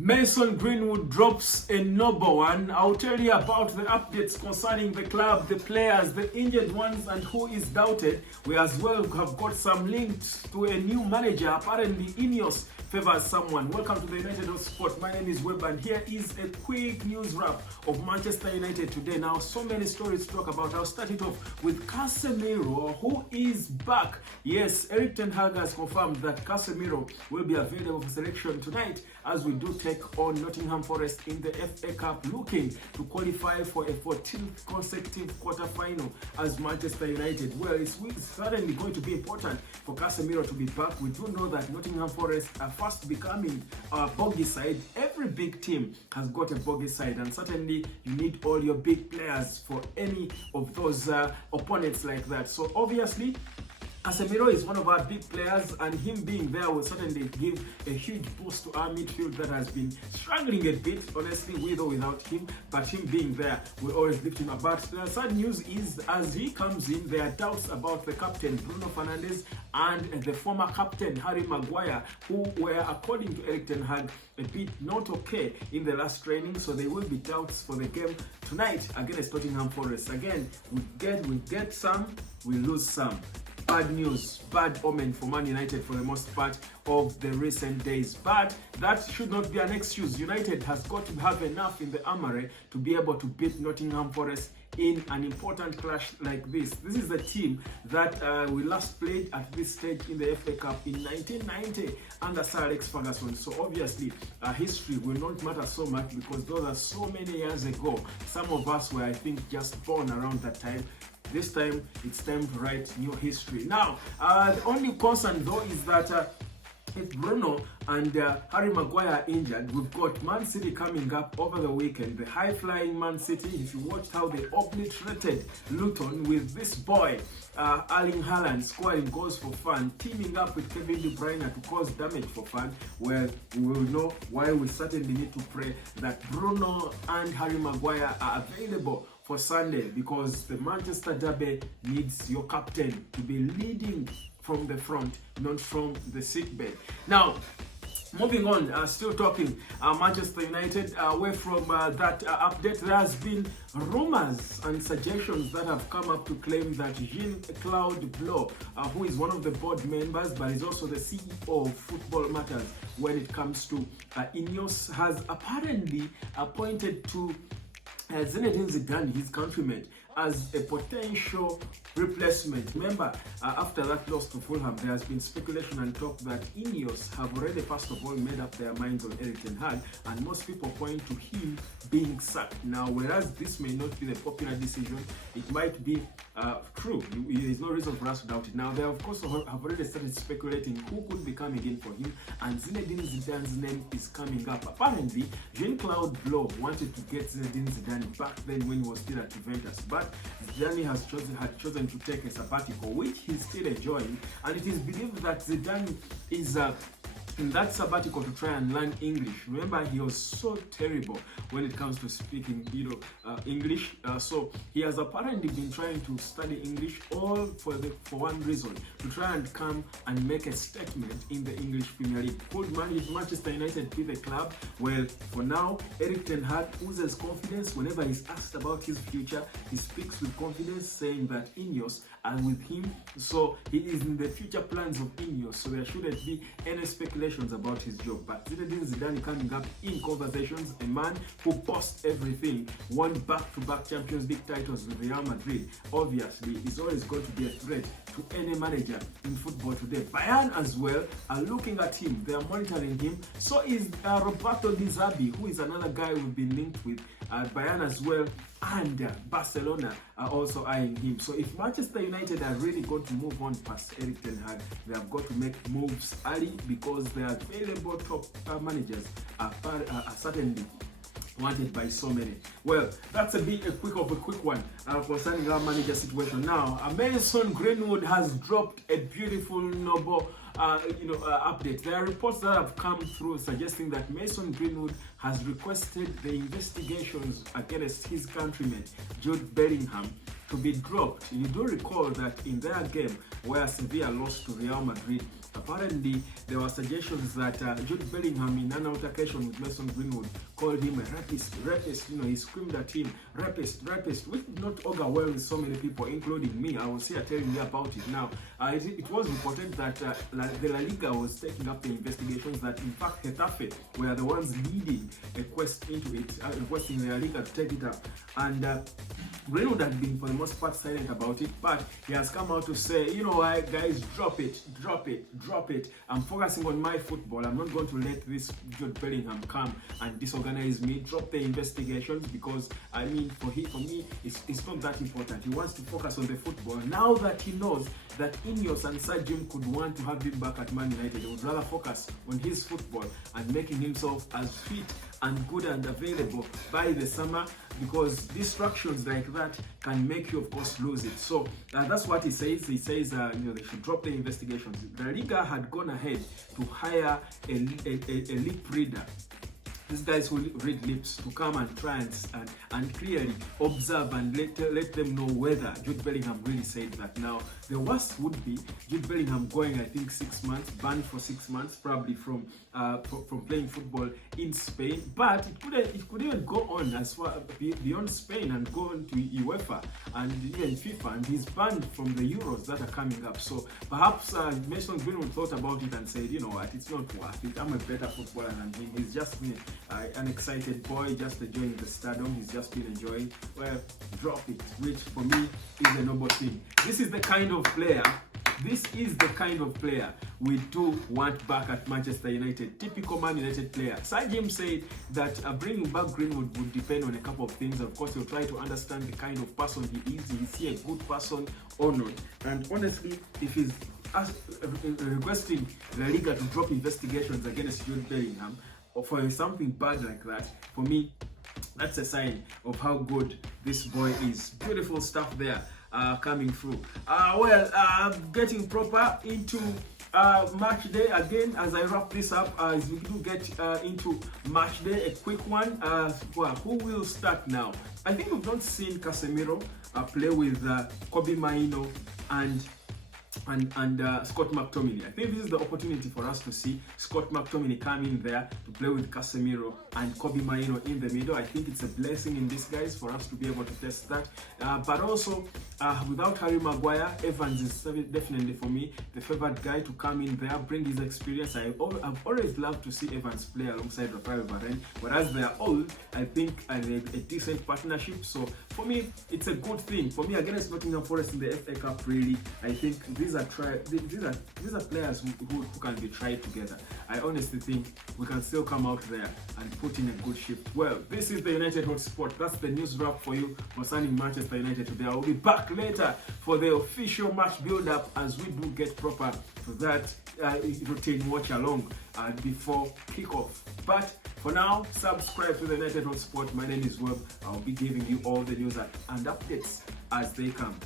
Mason Greenwood drops a Nobel one. I'll tell you about the updates concerning the club, the players, the injured ones, and who is doubted. We as well have got some links to a new manager. Apparently, Ineos favors someone. Welcome to the United of Sport. My name is Webb, and here is a quick news wrap of Manchester United today. Now, so many stories to talk about. I'll start it off with Casemiro, who is back. Yes, Erik ten Hag has confirmed that Casemiro will be available for selection tonight as we do take on Nottingham Forest in the FA Cup, looking to qualify for a 14th consecutive quarter-final as Manchester United. Well, it's certainly going to be important for Casemiro to be back. We do know that Nottingham Forest are fast becoming a bogey side. Every big team has got a bogey side, and certainly you need all your big players for any of those opponents like that. So obviously, Casemiro is one of our big players, and him being there will certainly give a huge boost to our midfield that has been struggling a bit, honestly, with or without him. But him being there will always lift him up. But the sad news is, as he comes in, there are doubts about the captain, Bruno Fernandes, and the former captain, Harry Maguire, who were, according to Erik ten Hag, a bit not okay in the last training. So there will be doubts for the game tonight against Nottingham Forest. Again, we get some, we lose some. Bad news, bad omen for Man United for the most part of the recent days. But that should not be an excuse. United has got to have enough in the armory to be able to beat Nottingham Forest in an important clash like this. This is the team that we last played at this stage in the FA Cup in 1990 under Sir Alex Ferguson. So obviously, history will not matter so much because those are so many years ago. Some of us were, I think, just born around that time. This time, it's time to write new history. Now, the only concern though is that if Bruno and Harry Maguire are injured, we've got Man City coming up over the weekend. The high-flying Man City, if you watched how they obliterated Luton with this boy, Erling Haaland, scoring goals for fun, teaming up with Kevin De Bruyne to cause damage for fun, well, we will know why we certainly need to pray that Bruno and Harry Maguire are available for Sunday, because the Manchester Derby needs your captain to be leading from the front, not from the sick bed. Now, moving on, still talking Manchester United, away from that update, there has been rumors and suggestions that have come up to claim that Jean-Claude Blanc, who is one of the board members but is also the CEO of Football Matters when it comes to Ineos, has apparently appointed to Zinedine Zidane, his countryman, as a potential replacement. Remember, after that loss to Fulham, there has been speculation and talk that Ineos have already, first of all, made up their minds on Erik ten Hag, and most people point to him being sacked. Now, whereas this may not be the popular decision, it might be true. There is no reason for us to doubt it. Now, they of course have already started speculating who could be coming in for him, and Zinedine Zidane's name is coming up. Apparently, Jean-Claude Blanc wanted to get Zinedine Zidane back then when he was still at Juventus, but Zidane had chosen to take a sabbatical, which he's still enjoying, and it is believed that Zidane is in that sabbatical to try and learn English. Remember, he was so terrible when it comes to speaking, English. So he has apparently been trying to study English, all for one reason: to try and come and make a statement in the English Premier League. Could Manchester United be the club? Well, for now, Erik ten Hag oozes confidence. Whenever he's asked about his future, he speaks with confidence, saying that Ineos are with him. So he is in the future plans of Ineos. So there shouldn't be any speculation about his job. But Zinedine Zidane coming up in conversations, a man who boasts everything, won back-to-back Champions League titles with Real Madrid, obviously is always going to be a threat to any manager in football today. Bayern as well are looking at him, they are monitoring him. So is Roberto Di Zerbi, who is another guy we've been linked with Bayern as well, and Barcelona are also eyeing him. So if Manchester United are really going to move on past Erik ten Hag, they have got to make moves early, because their available top managers are certainly wanted by so many. Well, that's a quick one concerning our manager situation. Now, Mason Greenwood has dropped a beautiful Nobel update. There are reports that have come through suggesting that Mason Greenwood has requested the investigations against his countryman Jude Bellingham to be dropped. You do recall that in their game where Sevilla lost to Real Madrid, Apparently, there were suggestions that Jude Bellingham, in an altercation with Mason Greenwood, called him a rapist. He screamed at him, rapist, which did not augur well with so many people, including me. I was here telling you about it. Now, it was reported that the La Liga was taking up the investigations, that in fact Getafe were the ones leading a quest into it, requesting the La Liga to take it up. And Greenwood had been, for the most part, silent about it, but he has come out to say, you know what, guys, drop it. I'm focusing on my football. I'm not going to let this Jude Bellingham come and disorganize me. Drop the investigations, because, I mean, for me, it's not that important. He wants to focus on the football. Now that he knows that Ineos and Sergio could want to have him back at Man United, he would rather focus on his football and making himself as fit and good and available by the summer, because distractions like that can make you, of course, lose it. So that's what he says. He says they should drop the investigations. The Liga had gone ahead to hire a lip reader. These guys who read lips, to come and try and clearly observe and let them know whether Jude Bellingham really said that. Now, the worst would be Jude Bellingham going, I think, 6 months, banned for 6 months, probably from playing football in Spain. But it could even go on as far beyond Spain and go on to UEFA and even FIFA, and he's banned from the Euros that are coming up. So perhaps Mason Greenwood thought about it and said, you know what, it's not worth it. I'm a better footballer than him. He's just an excited boy, just enjoying the stardom. He's just been enjoying. Well, drop it, which for me is a noble thing. This is the kind of player we do want back at Manchester United. Typical Man United player. Sir Jim said that bringing back Greenwood would depend on a couple of things. Of course, he'll try to understand the kind of person he is. Is he a good person or not? And honestly, if he's requesting La Liga to drop investigations against Jude Bellingham, or for something bad like that, for me, that's a sign of how good this boy is. Beautiful stuff there coming through. Getting proper into match day again. As I wrap this up, as we do get into match day, a quick one. Who will start now? I think we've not seen Casemiro play with Kobe Maino and Scott McTominay. I think this is the opportunity for us to see Scott McTominay come in there to play with Casemiro and Kobe Maino in the middle. I think it's a blessing in disguise for us to be able to test that. But also, without Harry Maguire, Evans is definitely, for me, the favored guy to come in there, bring his experience. I've always loved to see Evans play alongside Rafael Varane, but as they are old, I think a decent partnership. So for me, it's a good thing. For me, against Nottingham Forest in the FA Cup, really, I think these are players who can be tried together. I honestly think we can still come out there and put in a good shift. Well, this is the United Hotspot. That's the news wrap for you concerning Manchester United today. I will be back later for the official match build-up as we do get proper to that routine watch along before kickoff. But for now, subscribe to the United Hotspot. My name is Webb. I'll be giving you all the news and updates as they come.